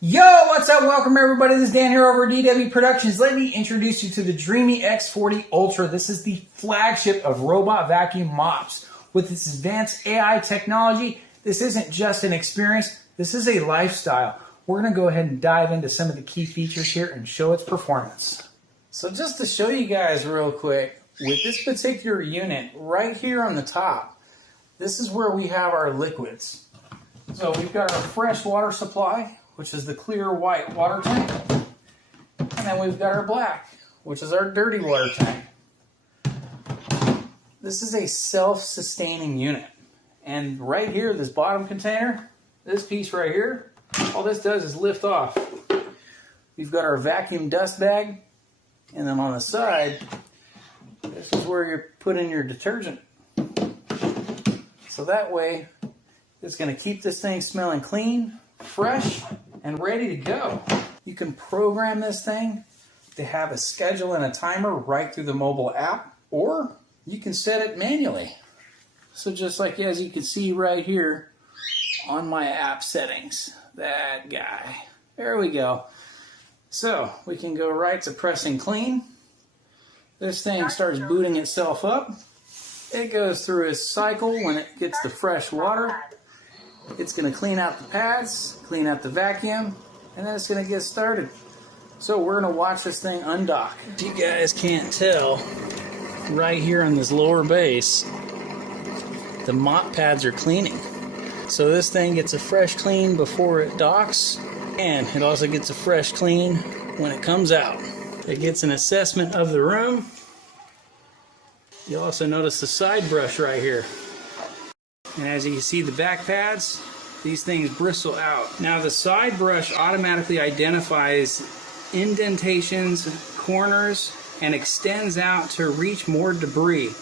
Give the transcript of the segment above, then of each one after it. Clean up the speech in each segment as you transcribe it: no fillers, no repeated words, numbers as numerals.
Yo, what's up? Welcome everybody. This is Dan here over at DW Productions. Let me introduce you to the Dreame X40 Ultra. This is the flagship of robot vacuum mops. With its advanced AI technology, this isn't just an experience, this is a lifestyle. We're going to go ahead and dive into some of the key features here and show its performance. So just to show you guys real quick, with this particular unit right here on the top, this is where we have our liquids. So we've got our fresh water supply, which is the clear white water tank. And then we've got our black, which is our dirty water tank. This is a self-sustaining unit. And right here, this bottom container, this piece right here, all this does is lift off. We've got our vacuum dust bag, and then on the side, this is where you put in your detergent. So that way, it's going to keep this thing smelling clean, fresh, and ready to go. You can program this thing to have a schedule and a timer right through the mobile app, or you can set it manually. So just like as you can see right here on my app settings, that guy. There we go. So we can go right to pressing clean. This thing starts booting itself up. It goes through its cycle. When it gets the fresh water, it's going to clean out the pads, clean out the vacuum, and then it's going to get started. So we're going to watch this thing undock. If you guys can't tell, right here on this lower base, the mop pads are cleaning. So this thing gets a fresh clean before it docks, and it also gets a fresh clean when it comes out. It gets an assessment of the room. You'll also notice the side brush right here. And as you can see, the back pads, these things bristle out. Now the side brush automatically identifies indentations, corners, and extends out to reach more debris.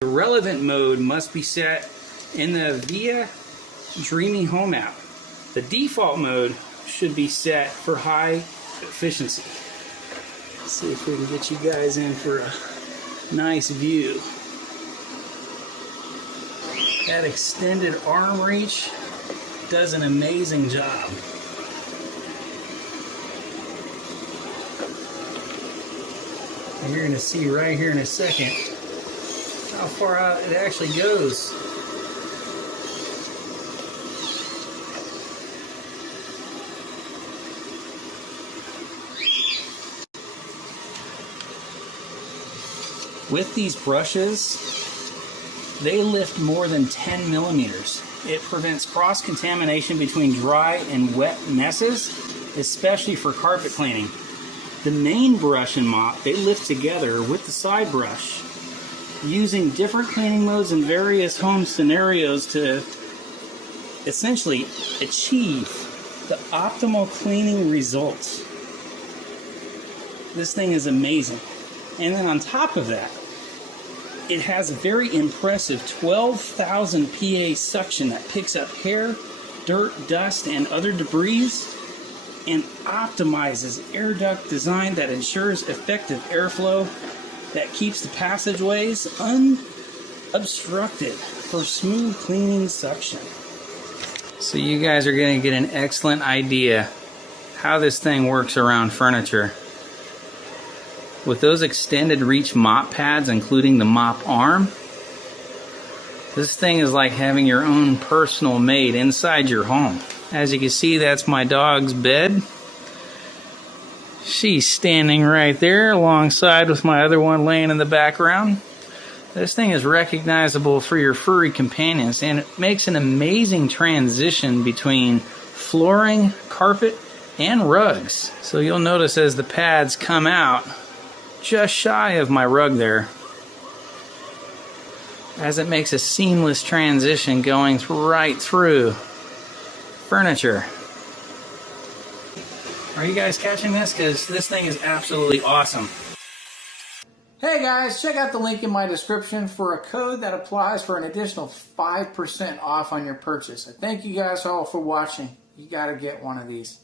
The relevant mode must be set in the VIA Dreame Home app. The default mode should be set for high efficiency. Let's see if we can get you guys in for a nice view. That extended arm reach does an amazing job. And you're going to see right here in a second how far out it actually goes. With these brushes, they lift more than 10 millimeters. It prevents cross-contamination between dry and wet messes, especially for carpet cleaning. The main brush and mop, they lift together with the side brush, using different cleaning modes in various home scenarios to essentially achieve the optimal cleaning results. This thing is amazing. And then on top of that, it has a very impressive 12,000 PA suction that picks up hair, dirt, dust, and other debris, and optimizes air duct design that ensures effective airflow that keeps the passageways unobstructed for smooth cleaning suction. So you guys are going to get an excellent idea how this thing works around furniture. With those extended reach mop pads, including the mop arm, this thing is like having your own personal maid inside your home. As you can see, that's my dog's bed. She's standing right there alongside with my other one laying in the background. This thing is recognizable for your furry companions, and it makes an amazing transition between flooring, carpet, and rugs. So you'll notice as the pads come out, just shy of my rug there, as it makes a seamless transition going right through furniture. Are you guys catching this? Because this thing is absolutely awesome. Hey guys, check out the link in my description for a code that applies for an additional 5% off on your purchase. I thank you guys all for watching. You gotta get one of these.